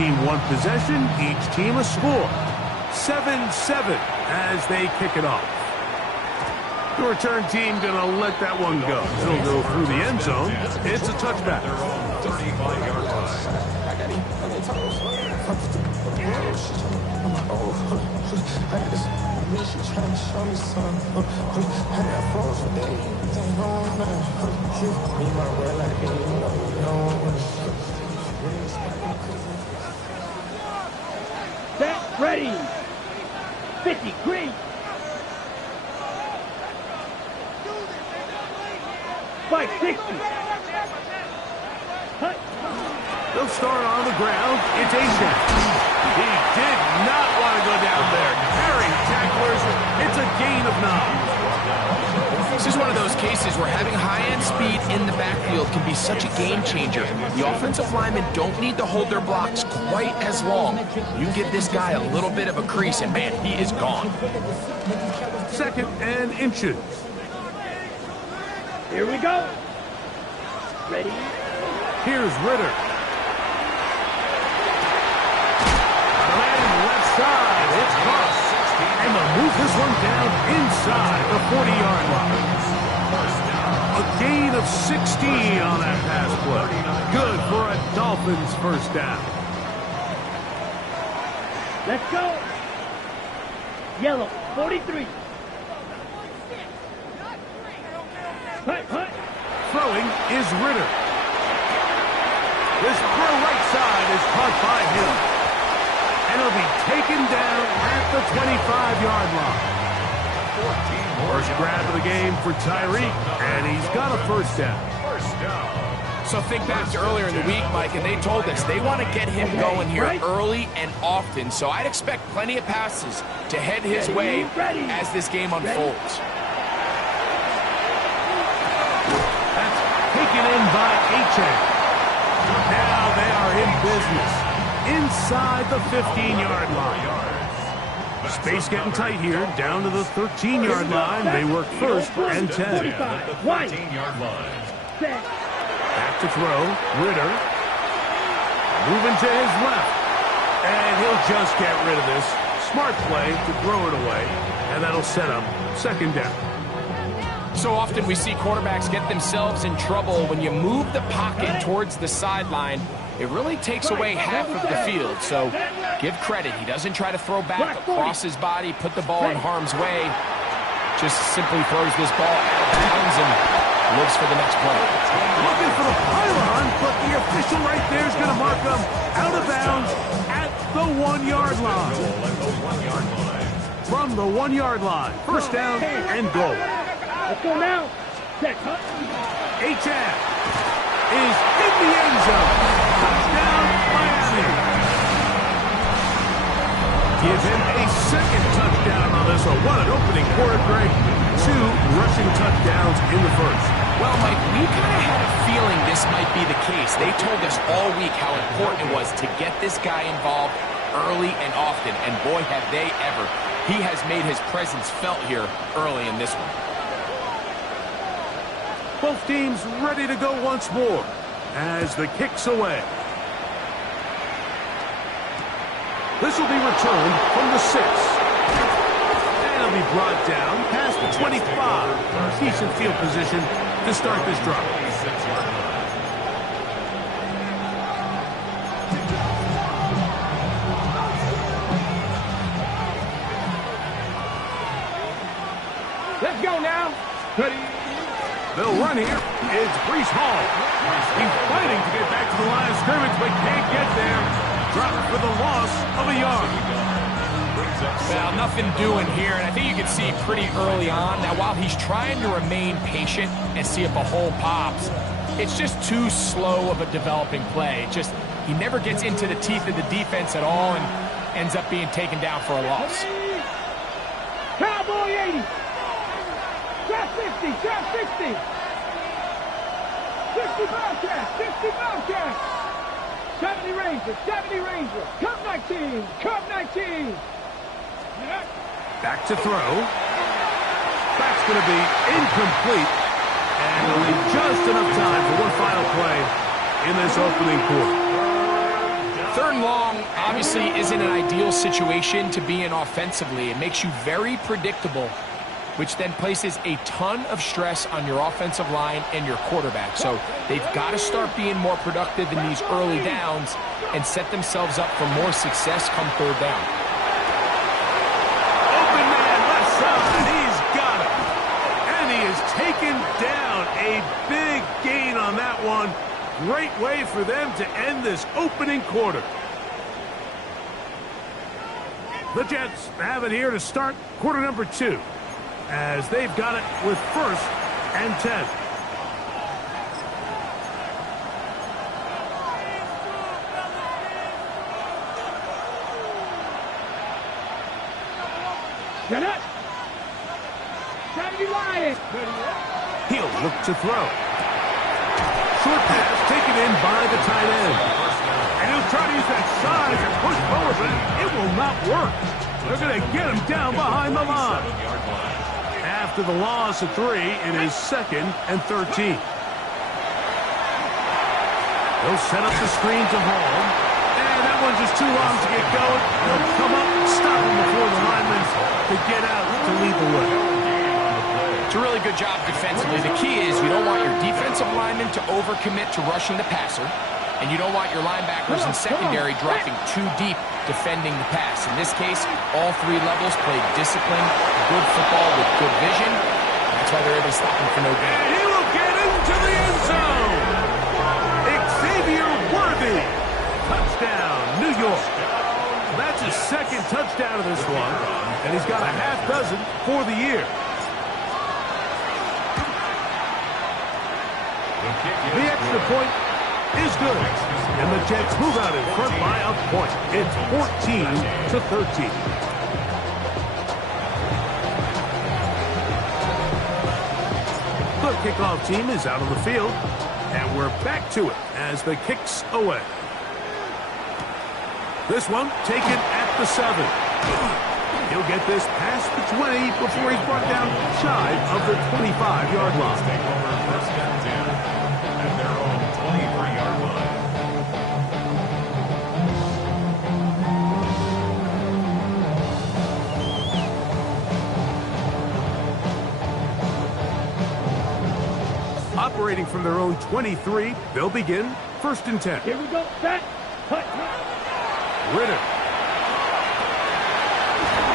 team one possession, each team a score. 7-7 as they kick it off. The return team going to let that one go. It'll go through the end zone. It's a touchback. 35-yard line. Set, ready. 50, green. 560. They'll start on the ground. It's Achane. He did not want to go down there. Carrying tacklers. It's a gain of 9. This is one of those cases where having high-end speed in the backfield can be such a game changer. The offensive linemen don't need to hold their blocks quite as long. You give this guy a little bit of a crease, and man, he is gone. 2nd and inches. Here we go. Ready? Here's Ritter. Left side. It's caught. And they'll move this one down inside the 40-yard line. A gain of 16 on that pass play. Good for a Dolphins first down. Let's go. Yellow, 43. Hut. Throwing is Ritter. This throw right side is caught by him. And he'll be taken down at the 25-yard line. First grab of the game for Tyreek, and he's got a first down. So think back to earlier in the week, Mike, and they told us they want to get him going here early and often. So I'd expect plenty of passes to head his way as this game unfolds. That's taken in by Achane. Now they are in business inside the 15-yard line. Space getting tight here, down to the 13-yard line. They work first and 10. 15-yard line. Back to throw, Ritter. Moving to his left. And he'll just get rid of this. Smart play to throw it away. And that'll set up 2nd down. So often we see quarterbacks get themselves in trouble when you move the pocket towards the sideline. It really takes away half of the field. So give credit. He doesn't try to throw back across his body, put the ball in harm's way. Just simply throws this ball out of bounds and looks for the next play. Looking for the pylon, but the official right there is going to mark him out of bounds at the 1-yard line. From the 1-yard line. First down and goal. Let's go now. Achane is in the end zone. Touchdown, Miami. Give him a 2nd touchdown on this one. What an opening quarter, Greg. 2 rushing touchdowns in the first. Well, Mike, we kind of had a feeling this might be the case. They told us all week how important it was to get this guy involved early and often, and boy, have they ever. He has made his presence felt here early in this one. Both teams ready to go once more as the kick's away. This will be returned from the 6. And it'll be brought down past the 25. Decent field position to start this drive. Let's go now. Ready? They'll run here. It's Breece Hall. He's fighting to get back to the line of scrimmage, but can't get there. Dropped for the loss of a yard. Well, nothing doing here, and I think you can see pretty early on. Now, while he's trying to remain patient and see if a hole pops, it's just too slow of a developing play. He never gets into the teeth of the defense at all and ends up being taken down for a loss. Cowboy 80. Trap 60. Trap 60. 60 Bobcats. 60 Bobcats. 70 Rangers. 70 Rangers. Cup 19. Cup 19. Back to throw. That's going to be incomplete. And it'll be just enough time for one final play in this opening quarter. Third and long obviously isn't an ideal situation to be in offensively. It makes you very predictable, which then places a ton of stress on your offensive line and your quarterback. So they've got to start being more productive in these early downs and set themselves up for more success come third down. Open man left side. He's got it. And he is taken down. A big gain on that one. Great way for them to end this opening quarter. The Jets have it here to start quarter number 2, as they've got it with 1st and 10. Get up. Lions. He'll look to throw. Short pass taken in by the tight end. And he'll try to use that size and push forward, but it will not work. They're going to get him down behind the line. After the loss of 3, it is 2nd and 13. They'll set up the screen to Hall. And that one's just too long to get going. They'll come up and stop him before the linemen to get out to lead the way. It's a really good job defensively. The key is you don't want your defensive linemen to overcommit to rushing the passer, and you don't want your linebackers and secondary dropping too deep defending the pass. In this case, all 3 levels played disciplined, good football with good vision. That's why they're able to stop him for no gain. And he will get into the end zone. Xavier Worthy. Touchdown, New York. That's his 2nd touchdown of this one, and he's got a half dozen for the year. The extra point is good, and the Jets move out in front by a point. It's 14-13. The kickoff team is out on the field, and we're back to it as the kick's away. This one taken at the 7. He'll get this past the 20 before he's brought down shy of the 25-yard line. Operating from their own 23, they'll begin 1st and 10. Here we go. Set. Cut. Ritter.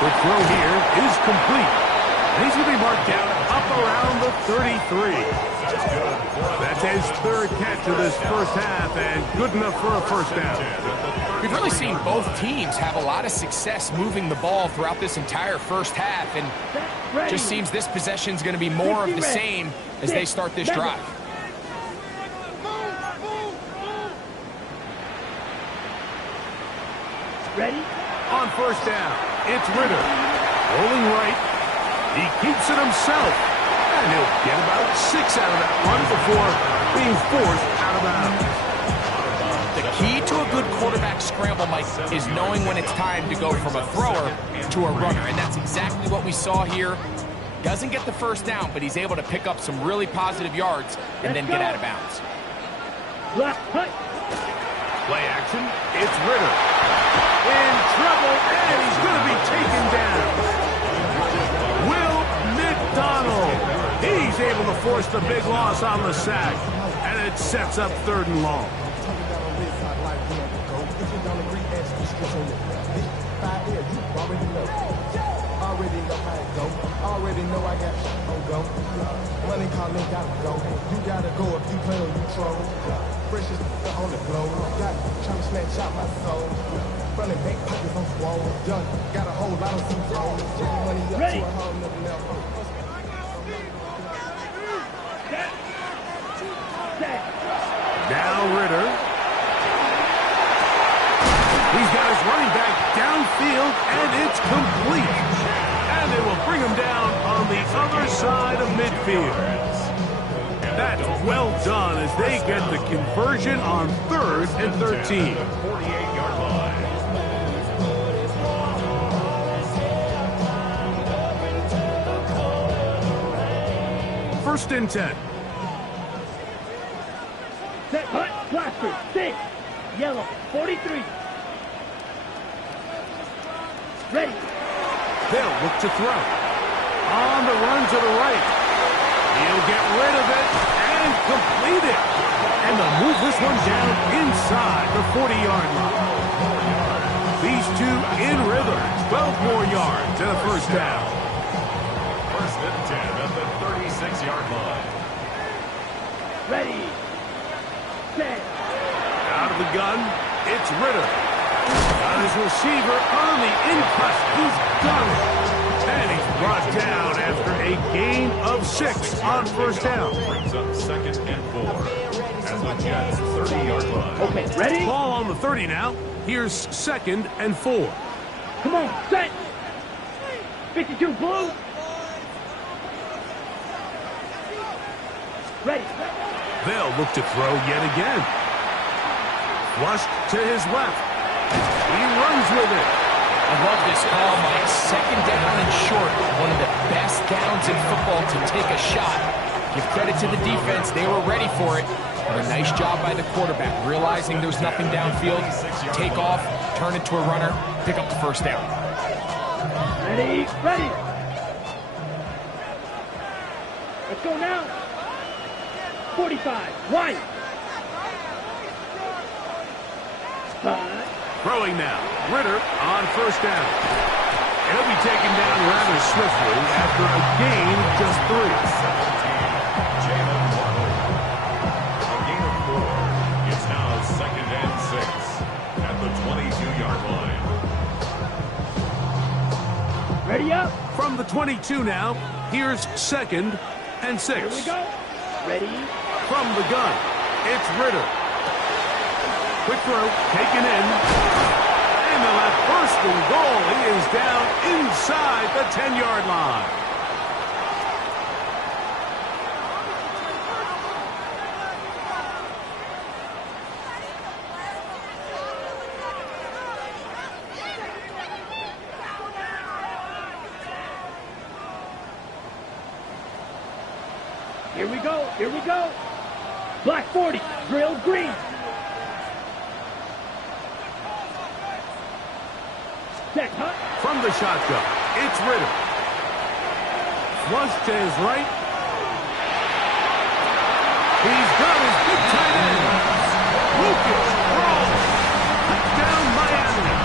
The throw here is complete. And he's going to be marked down up around the 33. That's his 3rd catch of this first half, and good enough for a first down. We've really seen both teams have a lot of success moving the ball throughout this entire first half, and just seems this possession is going to be more of the same as they start this drive. Ready? On first down, it's Ritter. Rolling right. He keeps it himself. And he'll get about 6 out of that one before being forced out of bounds. The key to a good quarterback scramble, Mike, is knowing when it's time to go from a thrower to a runner. And that's exactly what we saw here. Doesn't get the first down, but he's able to pick up some really positive yards and then get out of bounds. Left. Cut. Play action. It's Ritter. In trouble, and he's going to be taken down. Will McDonald. He's able to force the big loss on the sack, and it sets up 3rd and long. Already know I got on go. Money calling, gotta go. You gotta go if you play or you troll. Precious on the glow. Got trying to snatch out my soul. Running back pockets on swole. Young, got a whole lot of suits on. Taking money up Ready. to a whole nother level. Now Ritter. He's got his running back downfield, and it's complete. And they will bring him down on the other side of midfield. That's well done as they get the conversion on 3rd and 13. 48-yard line. 1st and 10. Set. Cut. Blaster. 6. Yellow. 43. Ready. They'll look to throw. On the run to the right. He'll get rid of it and complete it. And they'll move this one down inside the 40-yard line. These two in rhythm. 12 more yards and a first down. First and 10 at the 36-yard line. Ready. Set. Out of the gun, it's Ritter. Got his receiver on the in-cut. He's done it. And he's brought down after a gain of 6 on first down. Brings up second and 4 at the Jets' 30-yard line. Okay, ready? Ball on the 30 now. Here's second and 4. Come on, set. 52 blue. Ready. They'll look to throw yet again. Flushed to his left. He runs with it. I love this call, Mike. Second down and short. One of the best downs in football to take a shot. Give credit to the defense. They were ready for it. But a nice job by the quarterback. Realizing there's nothing downfield. Take off, turn it to a runner, pick up the first down. Ready, ready. Let's go now. 45, wide. 5. Throwing now. Ritter on first down. He'll be taken down rather swiftly after a gain of just 3. Jalen Waddle. A gain of 4. It's now second and 6 at the 22-yard line. Ready up. From the 22 now, here's second and 6. Here we go. Ready. From the gun, it's Ritter. Quick throw, taken in. And they'll have first and goal. He is down inside the 10-yard line. Here we go. Here we go. Black 40. Drill green. Set, huh? From the shotgun, it's Ritter. Flush to his right. He's got his big tight end. Lucas Rose. Touchdown Miami.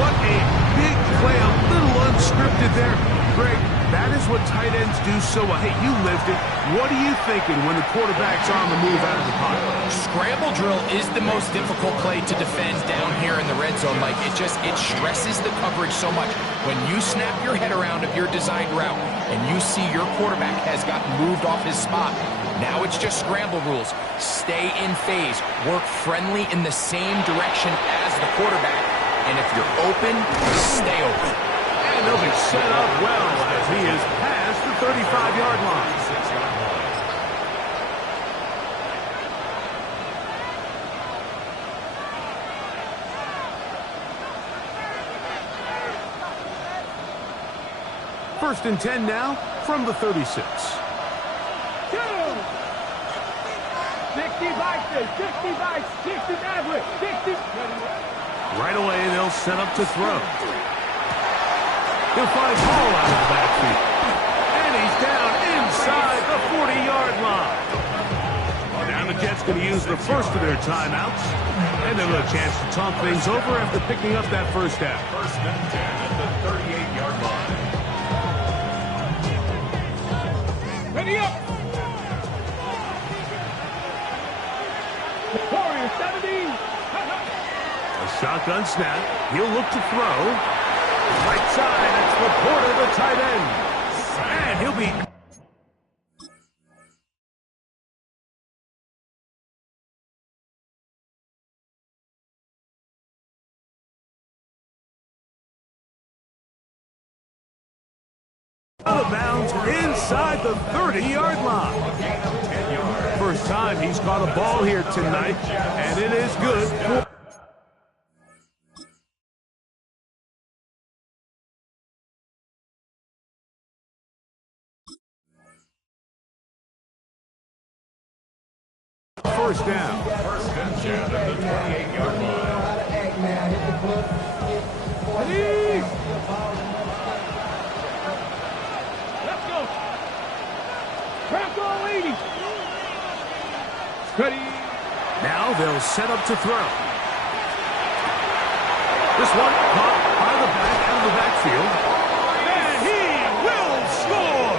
What a big play. A little unscripted there. Greg, that is what tight ends do so well. Hey, you lived it. What are you thinking when the quarterback's on the move out of the pocket? Scramble drill is the most difficult play to defend down here in the red zone, Mike. It stresses the coverage so much. When you snap your head around of your designed route and you see your quarterback has gotten moved off his spot, now it's just scramble rules. Stay in phase. Work friendly in the same direction as the quarterback. And if you're open, stay open. And they'll be set up well as he is past the 35-yard line. First and 10 now from the 36. 60 by 60 average. 60. Right away, they'll set up to throw. He'll find Paul out of the backfield. And he's down inside the 40-yard line. Now the Jets going to use the first of their timeouts. And they'll have a chance to talk things over after picking up that first down. First and 10 at the 38-yard line. Ready up. Warrior 70. A shotgun snap. He'll look to throw. Right side, it's Laporta, the tight end. And he'll be... out of bounds inside the 30-yard line. First time he's caught a ball here tonight, and it is good for... first down. First and 10 at the 28-yard line. Ready? Let's go. Crack all 80. Ready? Now they'll set up to throw. This one caught by the back out of the backfield. And he will score!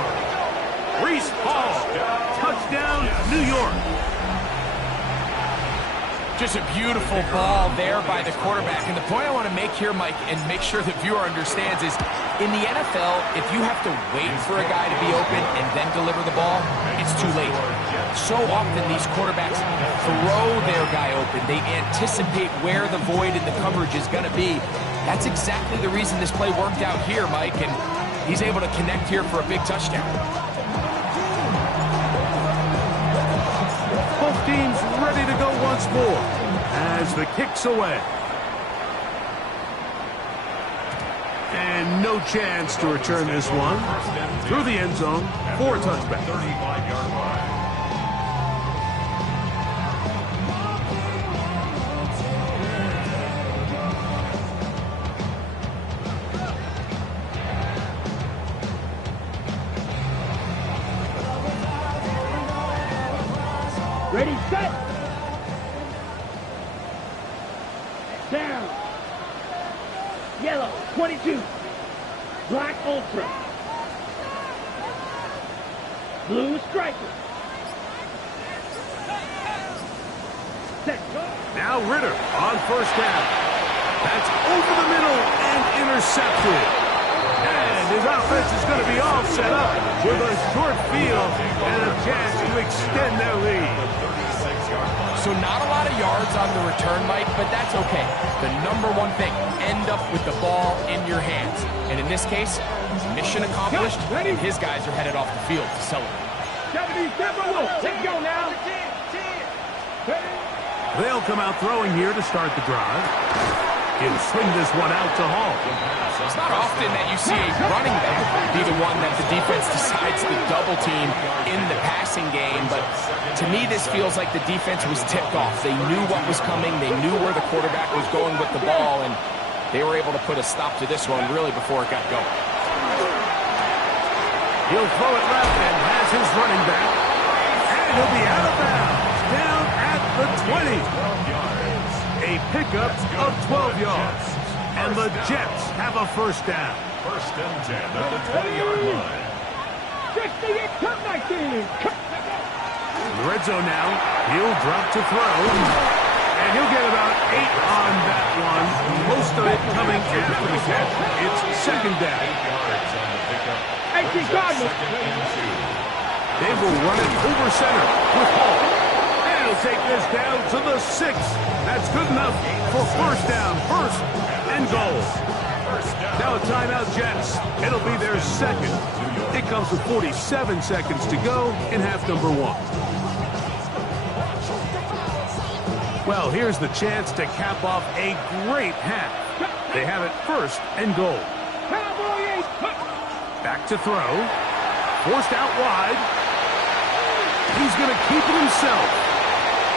Breece Hall, touchdown, New York. Just a beautiful ball there by the quarterback. And the point I want to make here, Mike, and make sure the viewer understands is, in the NFL, if you have to wait for a guy to be open and then deliver the ball, it's too late. So often these quarterbacks throw their guy open. They anticipate where the void in the coverage is going to be. That's exactly the reason this play worked out here, Mike, and he's able to connect here for a big touchdown. Both teams ready to go once more as the kick's away. And no chance to return this one. Through the end zone for a touchback. 35-yard line. Ready, set. Down. Yellow, 22. Black Ultra. Blue Striker. Set, go. Now Ritter on first down. That's over the middle and intercepted. And his offense is going to be all set up with a short field and a chance to extend their lead. So not a lot of yards on the return, Mike, but that's okay. The number one thing, end up with the ball in your hands. And in this case, mission accomplished, and his guys are headed off the field to celebrate. 77, let's go now. They'll come out throwing here to start the drive. He'll swing this one out to Hall. It's not often that you see a running back be the one that the defense decides to double team in the passing game, but to me this feels like the defense was tipped off. They knew what was coming, they knew where the quarterback was going with the ball, and they were able to put a stop to this one really before it got going. He'll throw it left and has his running back, and he'll be out of bounds, down at the 20. A pickup of 12 yards. And the Jets have a first down. First and 10 at the 20-yard line. 68, turn 19. In the red zone now. He'll drop to throw. And he'll get about 8 on that one. Most of it coming after the catch. It's second down. 8 yards on the pickup. 18 Cardinals. Second and 2. They will run it over center with Hall. And he'll take this down to the 6. That's good enough for first down. First and goal. Now a timeout, Jets. It'll be their second. It comes with 47 seconds to go in half number 1. Well, here's the chance to cap off a great half. They have it first and goal. Back to throw. Forced out wide. He's going to keep it himself.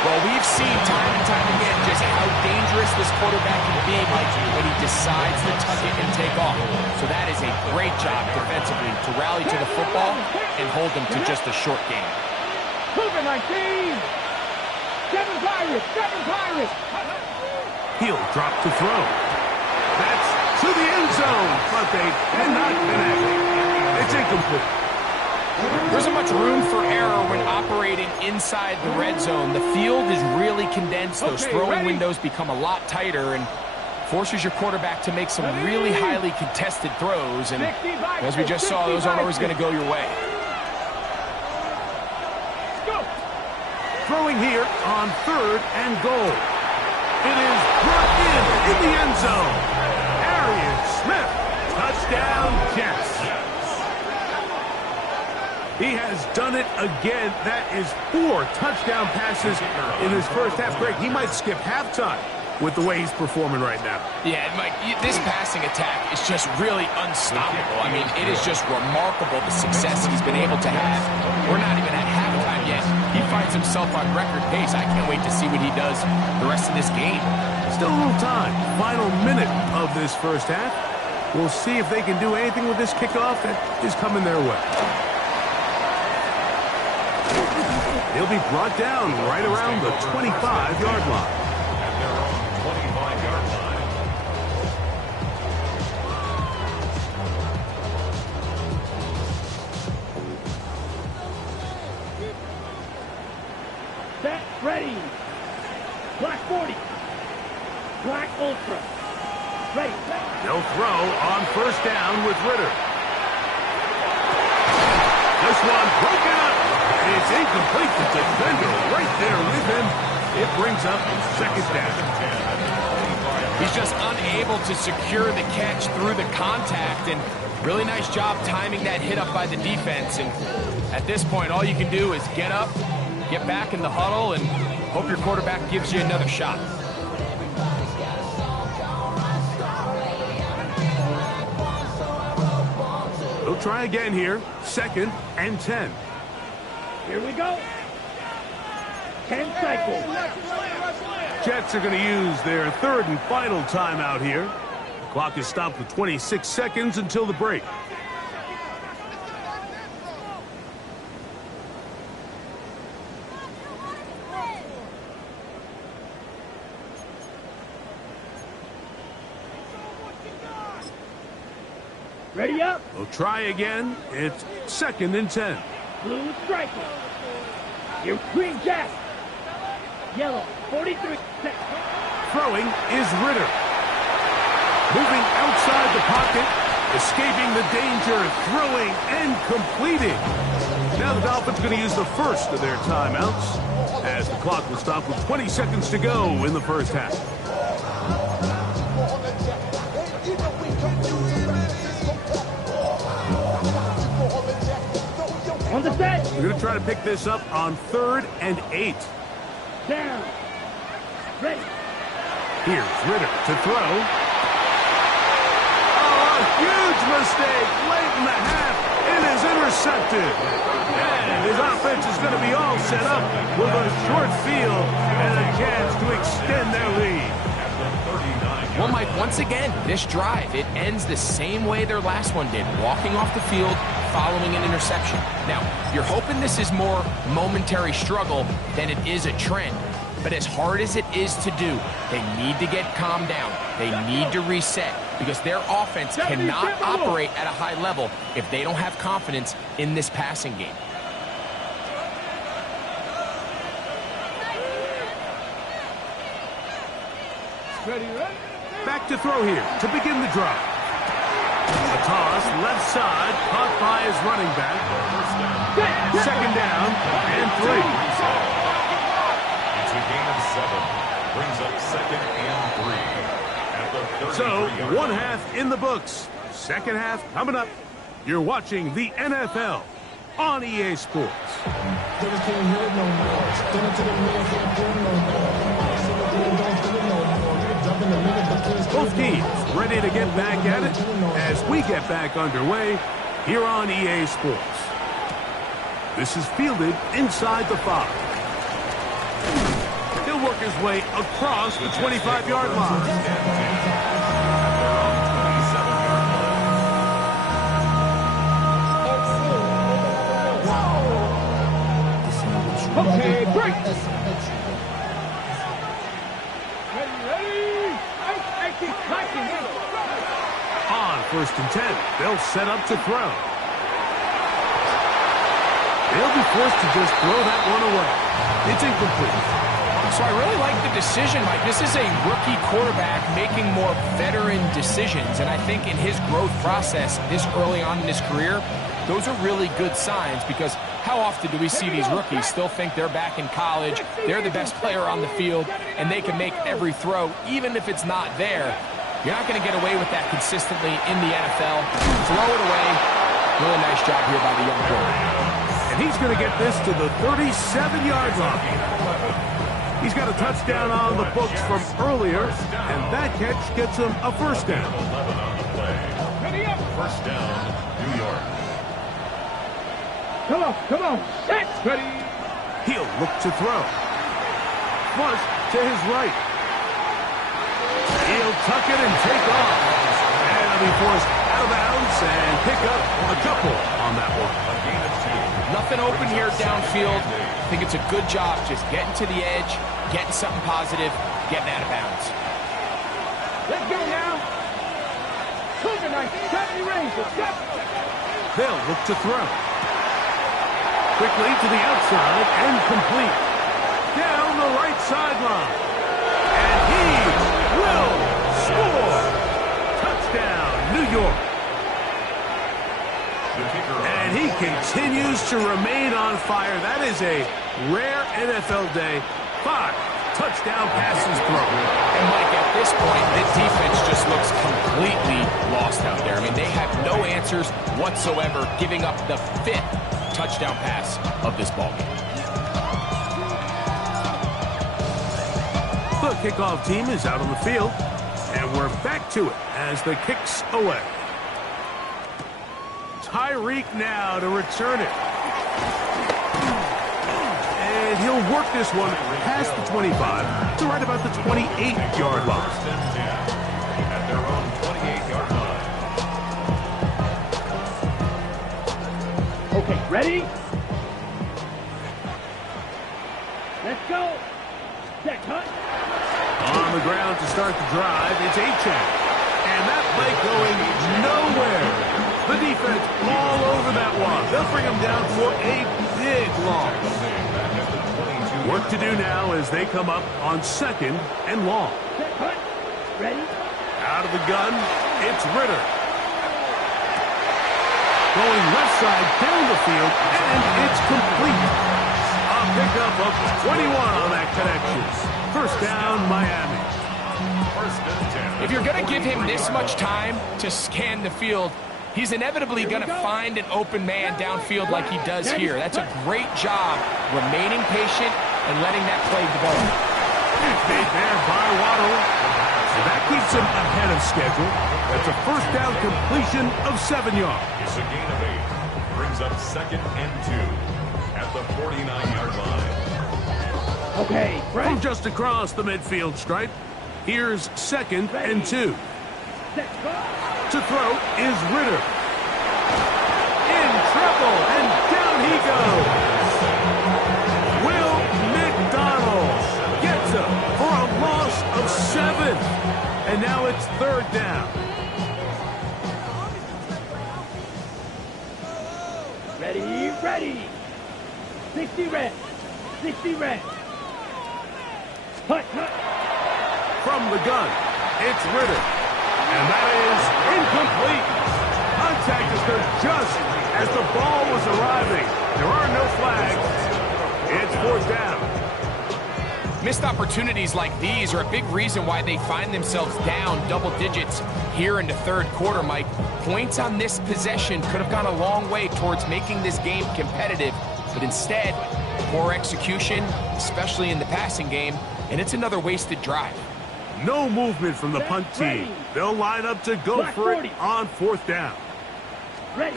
Well, we've seen time and time again just how dangerous this quarterback can be, Mike, when he decides to tuck it and take off. So that is a great job defensively to rally to the football and hold them to just a short game. Cougar 19. 7 Pirates, 7 Pirates. He'll drop to throw. That's to the end zone, but they cannot connect. It's incomplete. There isn't much room for error when operating inside the red zone. The field is really condensed. Those throwing windows become a lot tighter and forces your quarterback to make some really highly contested throws. And as we just saw, those aren't always going to go your way. Throwing here on third and goal. It is brought in the end zone. Arian Smith, touchdown Jets. He has done it again. That is 4 touchdown passes in his first half. Greg, he might skip halftime with the way he's performing right now. Yeah, Mike, this passing attack is just really unstoppable. I mean, it is just remarkable the success he's been able to have. We're not even at halftime yet. He he finds himself on record pace. I can't wait to see what he does the rest of this game. Still a little time. Final minute of this first half. We'll see if they can do anything with this kickoff that is coming their way. He'll be brought down right around the 25-yard line. At their own 25-yard line. Set, ready. Black 40. Black Ultra. Ready. They'll throw on first down with Ritter. This one broken up. It's incomplete. The defender right there with him. It brings up second down. He's just unable to secure the catch through the contact, and really nice job timing that hit up by the defense. And at this point, all you can do is get up, get back in the huddle, and hope your quarterback gives you another shot. They'll try again here. 2nd and 10. Here we go. 10 cycles. Jets are going to use their 3rd and final timeout here. The clock is stopped with 26 seconds until the break. Ready up. They'll try again. It's 2nd and 10. Blue striker. Your green jack. Yellow. 43. Throwing is Ritter. Moving outside the pocket. Escaping the danger. Throwing and completing. Now the Dolphins are going to use the first of their timeouts as the clock will stop with 20 seconds to go in the first half. On the set. We're going to try to pick this up on 3rd and 8. Down. Ready. Here's Ritter to throw. Oh, a huge mistake late in the half. It is intercepted. And his offense is going to be all set up with a short field and a chance to extend their lead. Well, Mike, once again, this drive, it ends the same way their last one did, walking off the field, following an interception. Now, you're hoping this is more momentary struggle than it is a trend. But as hard as it is to do, they need to get calmed down. They need to reset because their offense cannot operate at a high level if they don't have confidence in this passing game. Ready, ready. Back to throw here to begin the drive. A toss, left side, caught by his running back. 2nd down and 3. It's a gain of 7. Brings up 2nd and 3. At the 33-yard So, 1 line. half in the books. 2nd half coming up. You're watching the NFL on EA Sports. Both teams ready to get back at it as we get back underway here on EA Sports. This is fielded inside the 5. He'll work his way across the 25-yard line. Okay, break. Ready. I keep clacking. On 1st and 10, they'll set up to throw. They'll be forced to just throw that one away. It's incomplete. So I really like the decision, Mike. This is a rookie quarterback making more veteran decisions, and I think in his growth process this early on in his career, those are really good signs because how often do we see these rookies still think they're back in college, they're the best player on the field, and they can make every throw, even if it's not there. You're not going to get away with that consistently in the NFL. Throw it away. Really nice job here by the young quarterback. And he's going to get this to the 37-yard line. He's got a touchdown on the books from earlier, and that catch gets him a first down. 11 on the play. Ready up. First down, New York. Come on. Set. Ready. He'll look to throw. Flush to his right. He'll tuck it and take off. And he'll be forced out of bounds and pick up a couple on that one. Nothing open here downfield. I think it's a good job just getting to the edge, getting something positive, getting out of bounds. Let's go now. Cougar Knights, 70 Rangers, set. They'll look to throw. Quickly to the outside and complete. Down the right sideline. And he will score. Touchdown, New York. And he continues to remain on fire. That is a rare NFL day. 5 touchdown passes thrown. And Mike, at this point, the defense just looks completely lost out there. I mean, they have no answers whatsoever, giving up the 5th touchdown pass of this ballgame. The kickoff team is out on the field, and we're back to it as the kick's away. Tyreek now to return it. And he'll work this one past the 25 to right about the 28-yard line. First and 10 at their own 28-yard line. Okay, ready? Let's go. Set, cut. On the ground to start the drive, it's Achane. And that play going nowhere. The defense all over that one. They'll bring him down for a big loss. Work to do now as they come up on 2nd and long. Set, cut. Ready? Out of the gun, it's Ritter. Going left side down the field, and it's complete. A pickup of 21 on that connection. First down, Miami. First and 10. If you're going to give him this much time to scan the field, he's inevitably going to find an open man downfield like he does here. That's a great job remaining patient and letting that play develop. It's made there by Waddle. And that keeps him ahead of schedule. That's a first down completion of 7 yards. It's a gain of 8. Brings up 2nd and 2 at the 49-yard line. Okay, From ready? just across the midfield stripe, here's 2nd and 2. Set, go. To throw is Ritter. In trouble, and down he goes. Will McDonald gets him for a loss of 7. And now it's 3rd down. Ready, ready. 60 red. 60 red. Cut, cut. From the gun, it's Ritter. And that is incomplete. Contact occurred just as the ball was arriving. There are no flags. It's 4th down. Missed opportunities like these are a big reason why they find themselves down double digits here in the 3rd quarter, Mike. Points on this possession could have gone a long way towards making this game competitive, but instead, poor execution, especially in the passing game, and it's another wasted drive. No movement from the punt team. They'll line up to go for it on 4th down. Ready.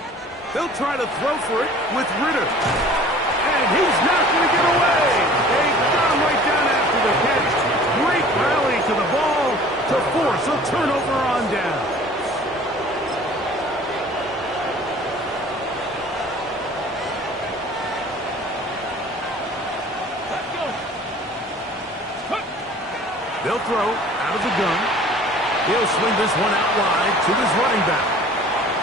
They'll try to throw for it with Ritter. And he's not going to get away. They got him right down after the catch. Great rally to the ball to force a turnover on down. They'll throw out of the gun. He'll swing this one out wide to his running back.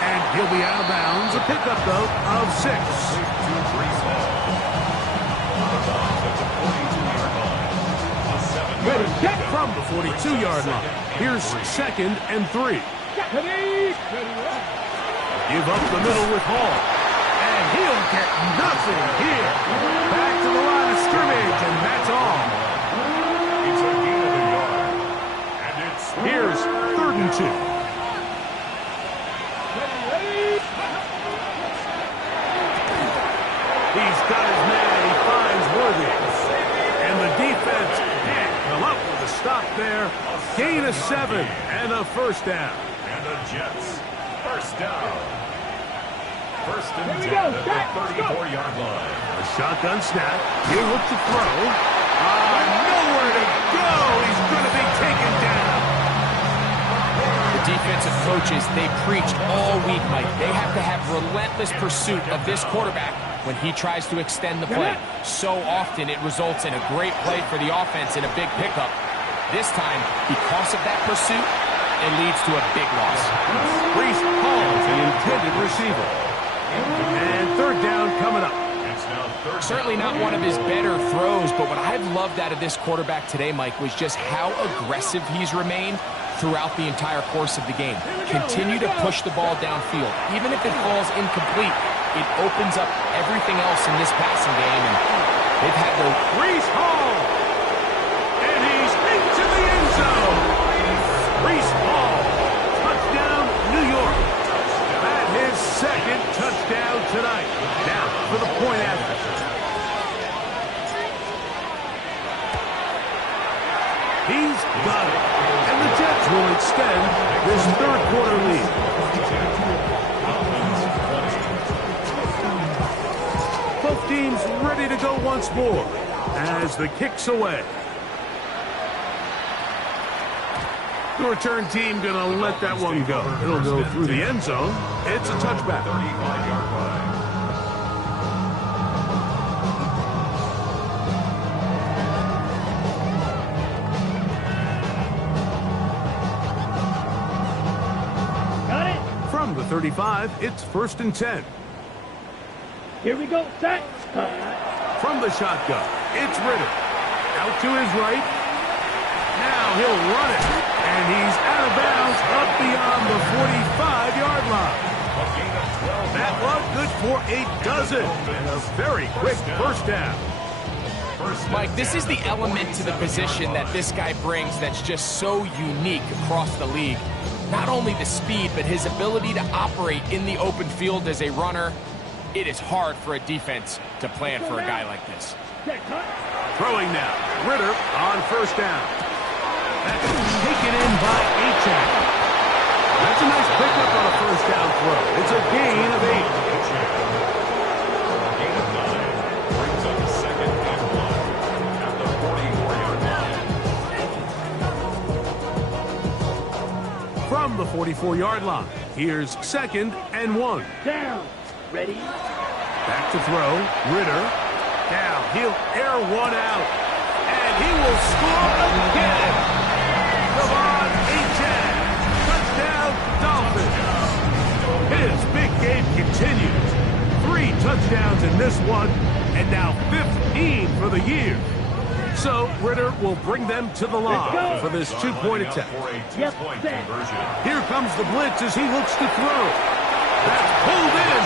And he'll be out of bounds. A pickup, though, of 6. Ready, set. From the 42-yard line. Here's 2nd and 3. Ready. Give up the middle with Hall. And he'll get nothing here. Back to the line of scrimmage, and that's all. It's a gain of a yard. And it's Here's 3rd and 2. He's got his man. He finds Worthy. And the defense can't come up with a stop there. Gain of 7 and a first down. and the Jets. First down. First and Here we 10 go. at the 34-yard line. A shotgun snap. He'll look to throw. Nowhere to go. He's going to be taken down. The defensive coaches, they preached all week, Mike. They have to have relentless pursuit of this quarterback when he tries to extend the play. So often it results in a great play for the offense and a big pickup. This time, because of that pursuit, it leads to a big loss. Breece Hall is the intended receiver. And third down coming up. Certainly not one of his better throws, but what I've loved out of this quarterback today, Mike, was just how aggressive he's remained throughout the entire course of the game. Continue to push the ball downfield. Even if it falls incomplete, it opens up everything else in this passing game, and they've had the... Breece Hall! And he's into the end zone! Breece Hall, touchdown, New York. At his second touchdown tonight. Now, for the point after. He's got it. And the Jets will extend this third quarter lead. Both teams ready to go once more as the kick's away. The return team going to let that one go. It'll go through the end zone. It's a touchback. 35-yard line. From the 35, it's 1st and 10. Here we go, set. From the shotgun, it's Ridder. Out to his right. Now he'll run it. And he's out of bounds up beyond the 45-yard line. That was good for a dozen. And a very quick first down. Mike, this is the element to the position that this guy brings that's just so unique across the league. Not only the speed, but his ability to operate in the open field as a runner. It is hard for a defense to plan for a guy like this. Throwing now. Ridder on first down. That's taken in by Achane. That's a nice pickup on a first down throw. It's a gain of 8. Gain of 9 brings up a 2nd and 1 at the 44-yard line. From the 44-yard line, here's 2nd and 1. Down. Ready? Back to throw. Ridder. Now he'll air one out. And he will score again. Devon Achane. Touchdown, Dolphins. His big game continues. 3 touchdowns in this one, and now 15 for the year. So Ridder will bring them to the line for this 2-point attempt. Yep, Here comes the blitz as he looks to throw. That's pulled in,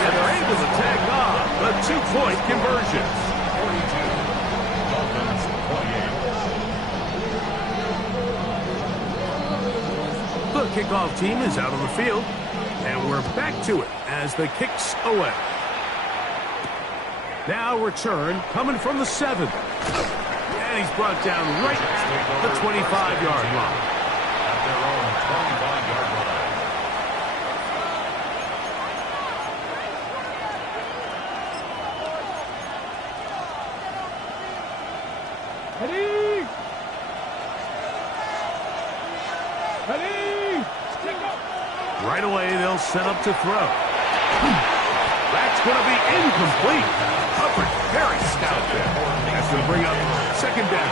and they're able to tag on the 2-point conversion. 42. Dolphins 28. The kickoff team is out on the field, and we're back to it as the kick's away. Now return coming from the 7. And he's brought down right at the 25-yard line. At their own 25-yard line. Ready? Ready? Right away, they'll set up to throw. That's going to be incomplete. Coverage very stout there. That's going to bring up 2nd down.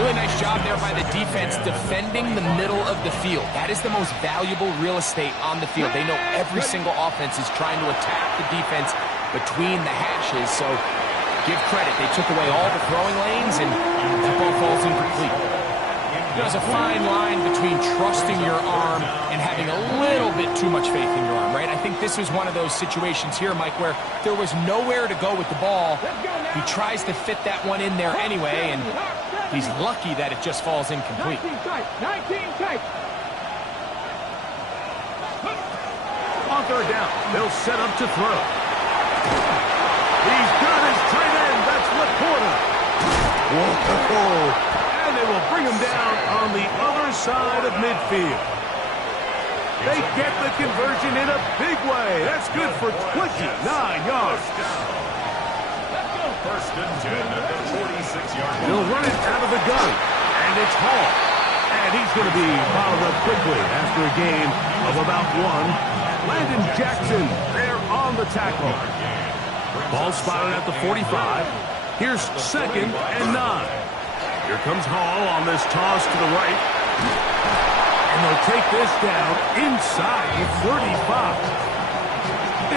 Really nice job there by the defense defending the middle of the field. That is the most valuable real estate on the field. They know every single offense is trying to attack the defense between the hashes. So give credit. They took away all the throwing lanes, and that ball falls incomplete. There's a fine line between trusting your arm and having a little bit too much faith in your arm, right? I think this was one of those situations here, Mike, where there was nowhere to go with the ball. He tries to fit that one in there anyway, and he's lucky that it just falls incomplete. 19 tight. On third down, they'll set up to throw. He's got his tight end. That's LaPorta. Whoa. And they will bring him down on the other side of midfield. They get the conversion in a big way. That's good for 29 yards. First and 10 at the 46-yard line. They'll run it out of the gun, and it's Hall. And he's going to be fouled up quickly after a gain of about 1. Landon Jackson there on the tackle. Ball spotted at the 45. Here's 2nd and 9. Here comes Hall on this toss to the right. And they'll take this down inside the 35.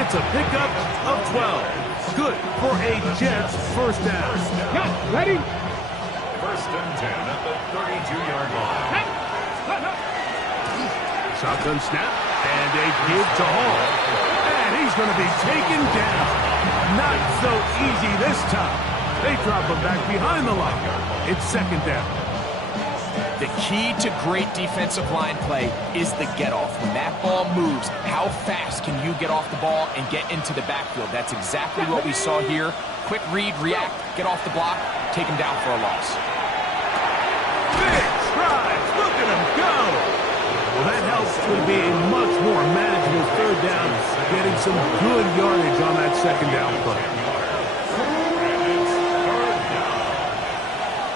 It's a pickup of 12. Good for a Jets first down. Got ready. First and 10 at the 32-yard line. Shotgun snap and a give to Hall. And he's going to be taken down. Not so easy this time. They drop him back behind the line. It's 2nd down. The key to great defensive line play is the get-off. When that ball moves, how fast can you get off the ball and get into the backfield? That's exactly what we saw here. Quick read, react, get off the block, take him down for a loss. Big strides. Look at him go. Well, that helps to be a much more manageable 3rd down, getting some good yardage on that 2nd down play.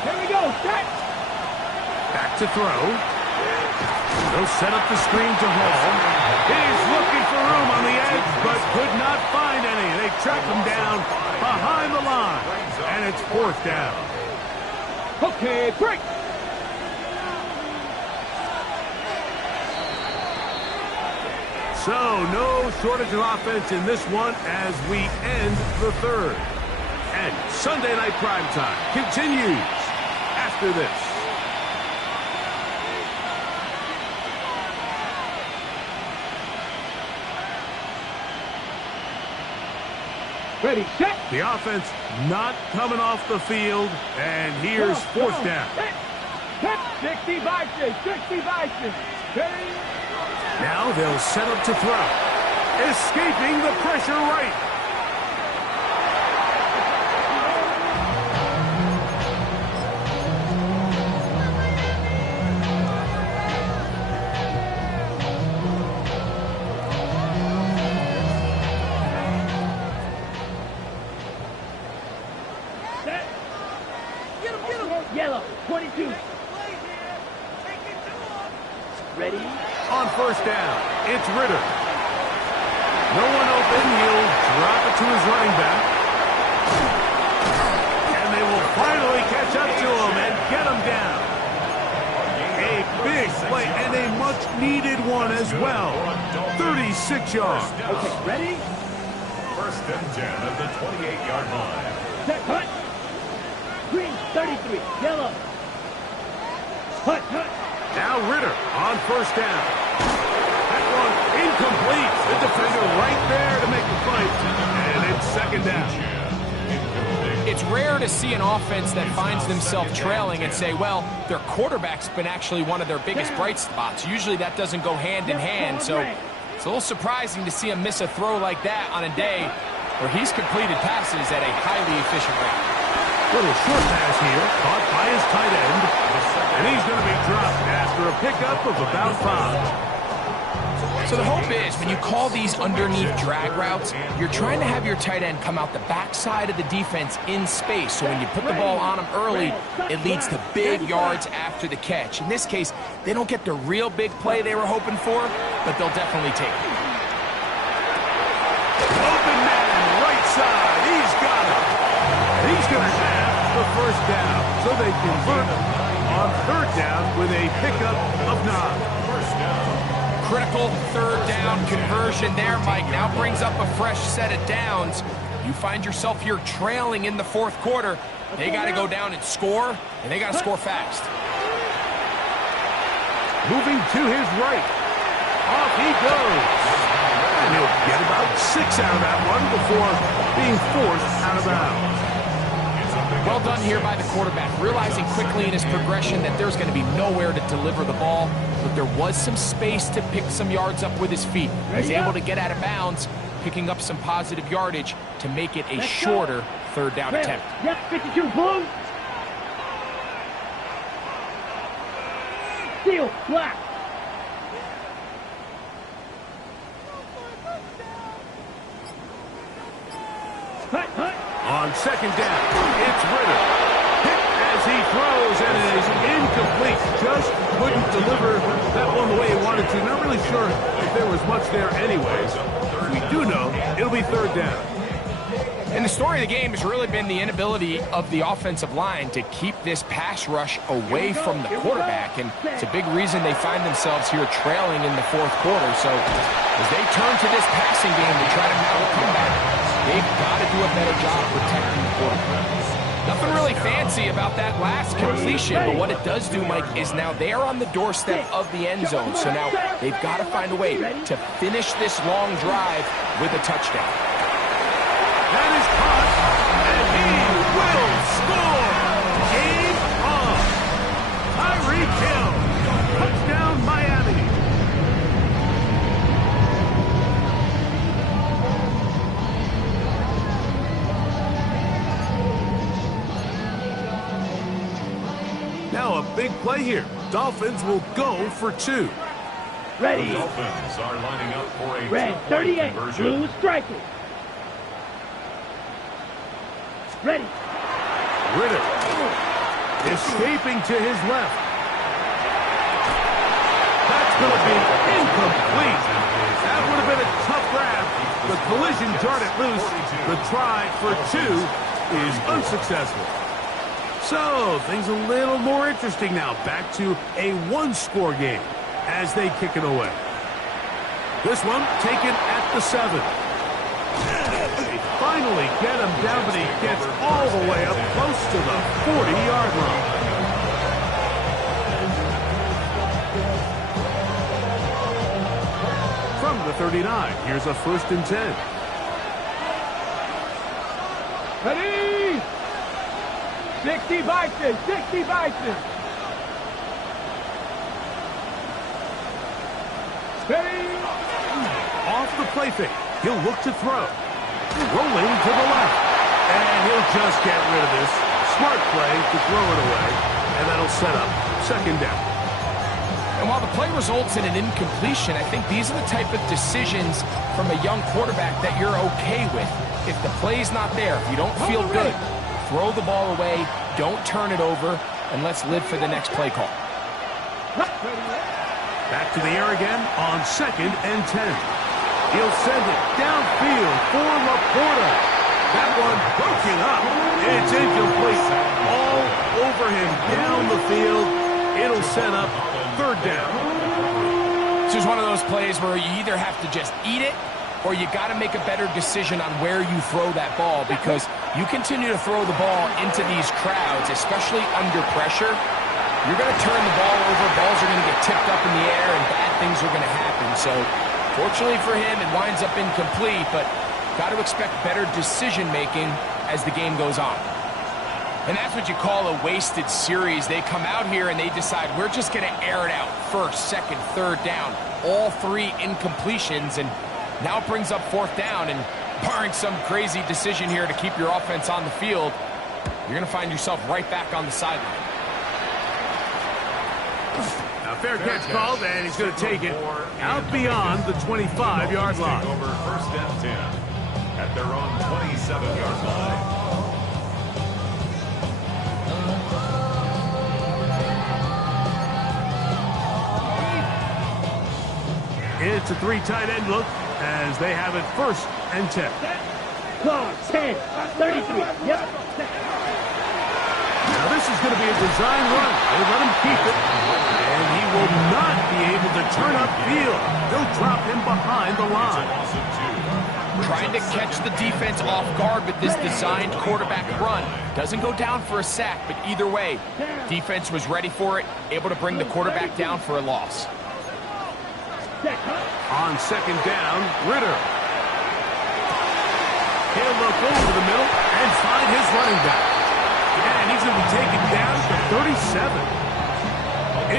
Here we go. Set. Back to throw. They'll set up the screen to Hall. He's looking for room on the edge, but could not find any. They track him down behind the line, and it's 4th down. Okay, break. So, no shortage of offense in this one as we end the 3rd. And Sunday Night Primetime continues after this. Ready, set. The offense not coming off the field, and here's 4th down. Hit. 60 Vikings. 60 Vikings. Ready. Now they'll set up to throw. Escaping the pressure right. Set. Get him. Yellow. 22. Ready. On 1st down, it's Ritter. No one open. He'll drop it to his running back. And they will finally catch up to him and get him down. A big play and a much-needed one as well. 36 yards. Okay, ready. First and 10 at the 28-yard line. Set. Cut. Green. 33. Yellow. Cut. Now Ritter on 1st down. That one incomplete. The defender right there to make the fight. And it's 2nd down. It's rare to see an offense that finds themselves trailing and say, well, their quarterback's been actually one of their biggest bright spots. Usually that doesn't go hand in hand, so it's a little surprising to see him miss a throw like that on a day where he's completed passes at a highly efficient rate. Little short pass here, caught by his tight end. And he's going to be dropped after a pickup of about 5. So the hope is when you call these underneath drag routes, you're trying to have your tight end come out the backside of the defense in space. So when you put the ball on him early, it leads to big yards after the catch. In this case, they don't get the real big play they were hoping for, but they'll definitely take it. Open man, right side. He's got it. He's going to have the 1st down. So they convert on 3rd down with a pickup of 9. Critical 3rd down conversion there, Mike. Now brings up a fresh set of downs. You find yourself here trailing in the 4th quarter. They got to go down and score, and they got to score fast. Moving to his right. Off he goes. And he'll get about 6 out of that one before being forced out of bounds. Well done here by the quarterback, realizing quickly in his progression that there's going to be nowhere to deliver the ball, but there was some space to pick some yards up with his feet. He's able to get out of bounds, picking up some positive yardage to make it a shorter 3rd down attempt. Yep, 52, blue. Steel, black. second down. It's Ritter. Hit as he throws, and it is incomplete. Just couldn't deliver that one the way he wanted to. Not really sure if there was much there anyways. We do know it'll be third down. And the story of the game has really been the inability of the offensive line to keep this pass rush away from the quarterback. And it's a big reason they find themselves here trailing in the fourth quarter. So as they turn to this passing game to try to mount a comeback, they've got to do a better job protecting the quarterback. Nothing really fancy about that last completion, but what it does do, Mike, is now they are on the doorstep of the end zone. So now they've got to find a way to finish this long drive with a touchdown. That is caught, and he will score. Game on. Tyreek Hill. Touchdown, Miami. Now a big play here. Dolphins will go for 2. Ready. The Dolphins are lining up for a Red two-point 38. conversion. Blue striking. Ready. Ritter escaping to his left. That's going to be incomplete. That would have been a tough grab. The collision darted loose. The try for 2 is unsuccessful. So things a little more interesting now. Back to a one-score game as they kick it away. This one taken at the 7. Finally get him down, but he gets all the way up close to the 40-yard line. From the 39, here's a 1st and 10. Ready. 60 Bison. 60 Bison. Ready. Off the play fake. He'll look to throw. Rolling to the left. And he'll just get rid of this. Smart play to throw it away. And that'll set up 2nd down. And while the play results in an incompletion, I think these are the type of decisions from a young quarterback that you're okay with. If the play's not there, if you don't feel good, throw the ball away, don't turn it over, and let's live for the next play call. Back to the air again on 2nd and 10. He'll send it downfield for Laporta. That one broken up. It's incomplete. All over him down the field. It'll set up 3rd down. This is one of those plays where you either have to just eat it or you got to make a better decision on where you throw that ball, because you continue to throw the ball into these crowds, especially under pressure, you're going to turn the ball over, balls are going to get tipped up in the air, and bad things are going to happen. So fortunately for him, it winds up incomplete, but got to expect better decision-making as the game goes on. And that's what you call a wasted series. They come out here and they decide, we're just going to air it out. 1st, 2nd, 3rd down. All 3 incompletions, and now it brings up 4th down. And barring some crazy decision here to keep your offense on the field, you're going to find yourself right back on the sideline. Now fair catch called, and he's going to take it out beyond the 25-yard line. Over 1st and 10 at their own 27-yard line. It's a 3 tight end look as they have it 1st and 10. Clock 10. 33. Yep. Now this is going to be a design run. They let him keep it, and he will not be able to turn upfield. They'll drop him behind the line. Trying to catch the defense off guard with this designed quarterback run. Doesn't go down for a sack, but either way, defense was ready for it, able to bring the quarterback down for a loss. On 2nd down, Ritter. He'll look over the middle and find his running back. And he's going to be taken down to 37.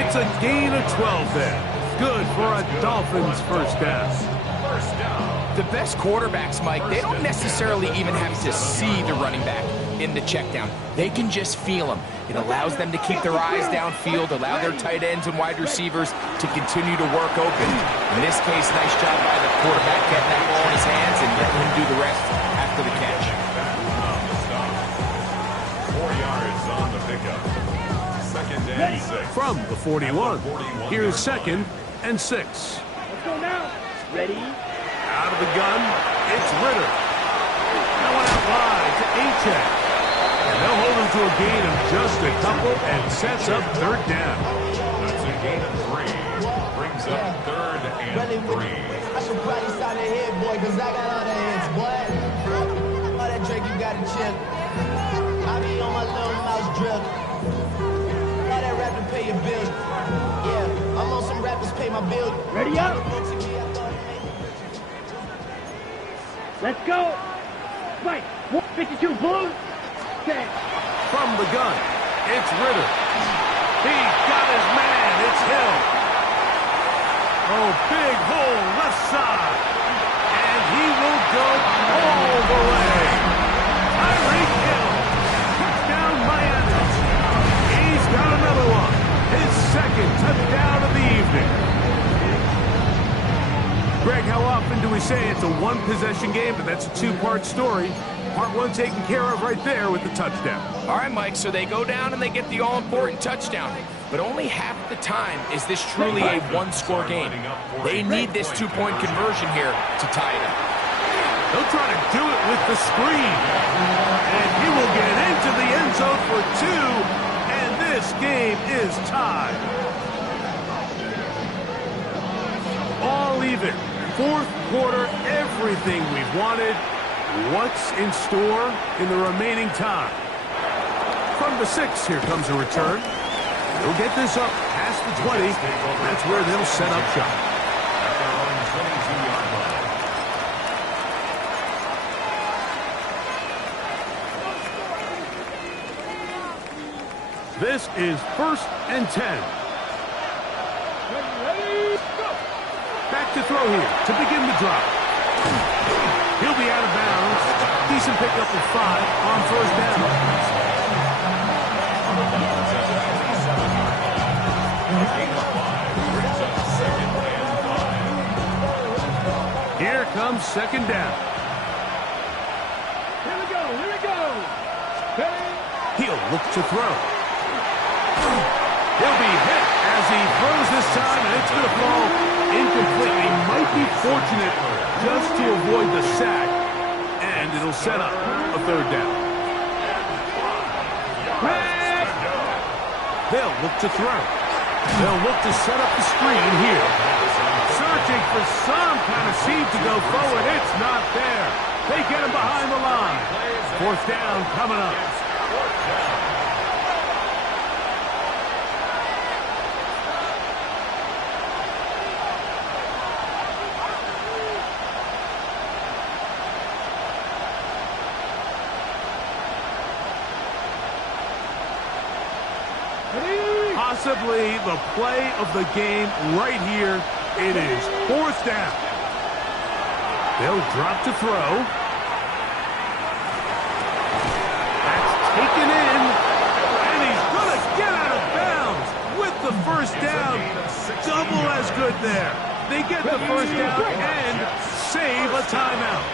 It's a gain of 12 there. Good for a Dolphins 1st down. The best quarterbacks, Mike, they don't necessarily even have to see the running back in the check down. They can just feel him. It allows them to keep their eyes downfield, allow their tight ends and wide receivers to continue to work open. In this case, nice job by the quarterback getting that ball in his hands and letting him do the rest after the catch. is on the pickup. Second and 6. From the 41, here's second and 6. Let's go now. Ready? Out of the gun, it's Ritter. That one out wide to Achek. And they'll hold him to a gain of just a couple and sets up third down. That's a gain of 3. Brings up third and 3. I should probably start the head, boy, because I got all the heads, boy. All that drink you got to chill. I be on my little mouse drill. All that rap to pay your bills. Yeah, I'm on some rappers pay my bills. Ready up. Let's go. Right. 152 Bulls. Okay. From the gun, it's Ritter. He got his man. It's Hill. Oh, big hole left side. And he will go all the way. Tyreek Hill. Touchdown Miami. He's got another one. His second touchdown of the evening. Greg, how often do we say it's a one-possession game, but that's a two-part story? Part one taken care of right there with the touchdown. All right, Mike, so they go down and they get the all-important touchdown. But only half the time is this truly a one-score game. They need this two-point conversion here to tie it up. They'll try to do it with the screen. And he will get into the end zone for 2. And this game is tied. All even. Fourth quarter, everything we've wanted. What's in store in the remaining time? From the 6, here comes a return. They'll get this up past the 20. That's where they'll set up shop. At their own 22-yard line. This is 1st and 10. Ready? Go. Back to throw here to begin the drive. He'll be out of bounds. Decent pickup of 5 on first down. Here comes second down. Here we go. Here we go. Ready? He'll look to throw. He'll be hit as he throws this time, and it's going to fall incomplete. He might be fortunate just to avoid the sack, and it'll set up a third down. They'll look to throw. They'll look to set up the screen here. Searching for some kind of seed to go forward. It's not there. They get him behind the line. Fourth down coming up. Possibly the play of the game right here. It is fourth down. They'll drop to throw. That's taken in. And he's going to get out of bounds with the first down. Double as good there. They get the first down and save a timeout.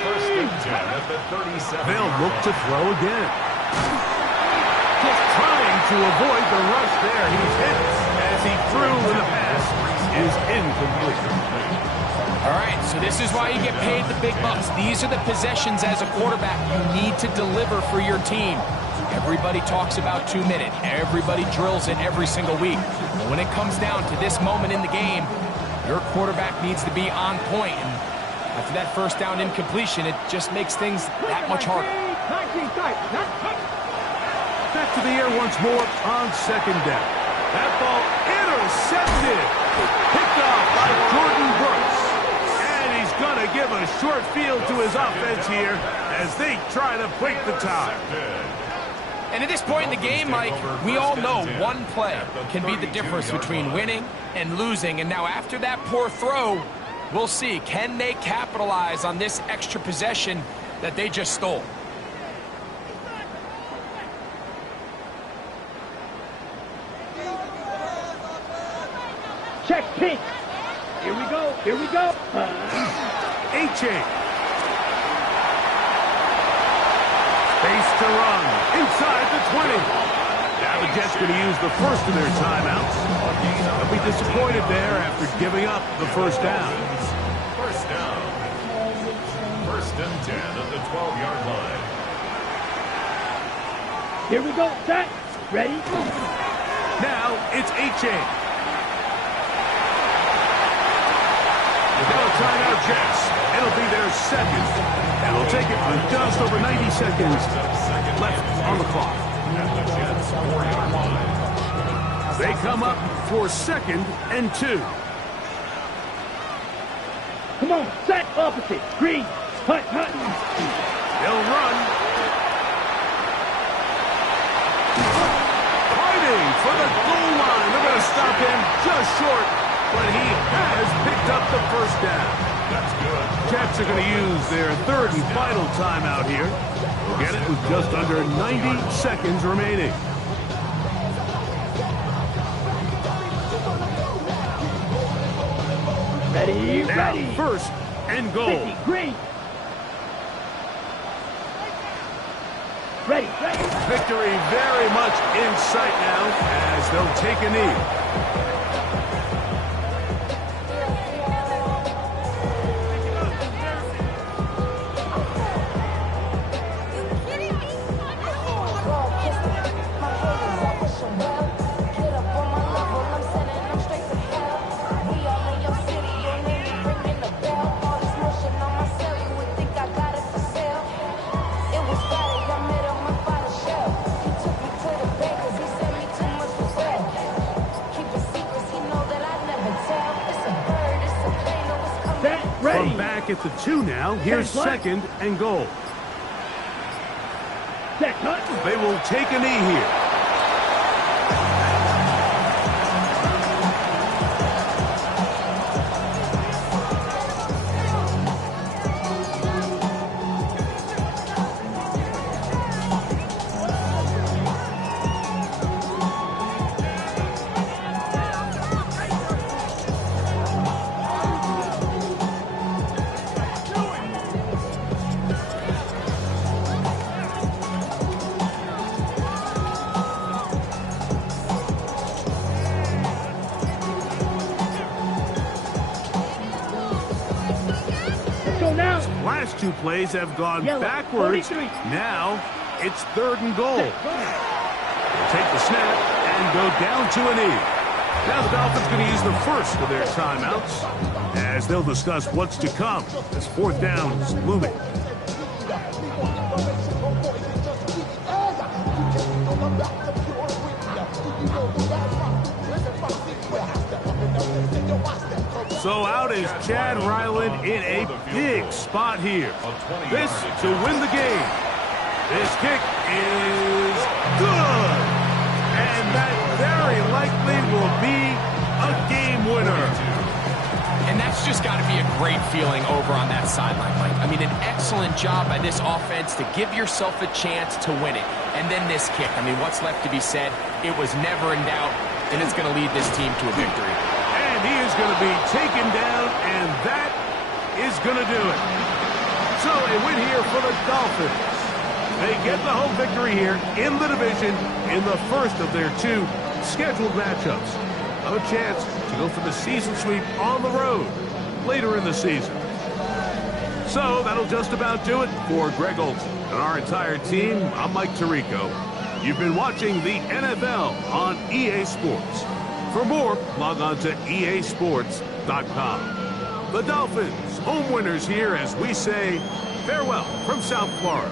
First and 10 at the 37. They'll look to throw again. Just trying to avoid the rush there. He's hit as he threw and the pass is incomplete. All right, so this is why you get paid the big bucks. These are the possessions as a quarterback you need to deliver for your team. Everybody talks about 2 minutes. Everybody drills it every single week. But when it comes down to this moment in the game, your quarterback needs to be on point. And after that first down incompletion, it just makes things that much harder. 19 tight. Back to the air once more on second down. That ball intercepted. Picked off by Jordan Brooks. And he's going to give a short field to his offense here as they try to break the tie. And at this point in the game, Mike, we all know one play can be the difference between winning and losing. And now after that poor throw, we'll see, can they capitalize on this extra possession that they just stole? Check pink. Here we go. Here we go. Achane. Space to run. Inside Jets going to use the first of their timeouts. They'll be disappointed there after giving up the first down. First down. First and 10 at the 12-yard line. Here we go, set, ready. Now it's A-Chain. Without a timeout, Jets. It'll be their second. And they'll take it with just over 90 seconds left on the clock. At the Jets' 4-yard line. They come up for second and 2. Come on, set, opposite, green, hunt. They'll run. Fighting for the goal line. They're going to stop him just short, but he has picked up the first down. That's good. Jets are going to use their third and final timeout here. They'll get it with just under 90 seconds remaining. Ready. First and goal. 50, green. Ready. Victory very much in sight now as they'll take a knee. From back at the 2 now, here's second and goal. Set, hunt. They will take a knee here. Last two plays have gone backwards. 43. Now it's third and goal. They'll take the snap and go down to a knee. Now the Dolphins going to use the first of their timeouts as they'll discuss what's to come as fourth down is looming. So out is Chad Ryland in a big spot here. This to win the game. This kick is good. And that very likely will be a game winner. And that's just got to be a great feeling over on that sideline, Mike. I mean, an excellent job by this offense to give yourself a chance to win it. And then this kick. I mean, what's left to be said? It was never in doubt, and it's going to lead this team to a victory. He is going to be taken down, and that is going to do it. So a win here for the Dolphins. They get the home victory here in the division in the first of their 2 scheduled matchups. A chance to go for the season sweep on the road later in the season. So that'll just about do it for Greg Olsen and our entire team. I'm Mike Tirico. You've been watching the NFL on EA Sports. For more, log on to easports.com. The Dolphins, home winners here as we say farewell from South Florida.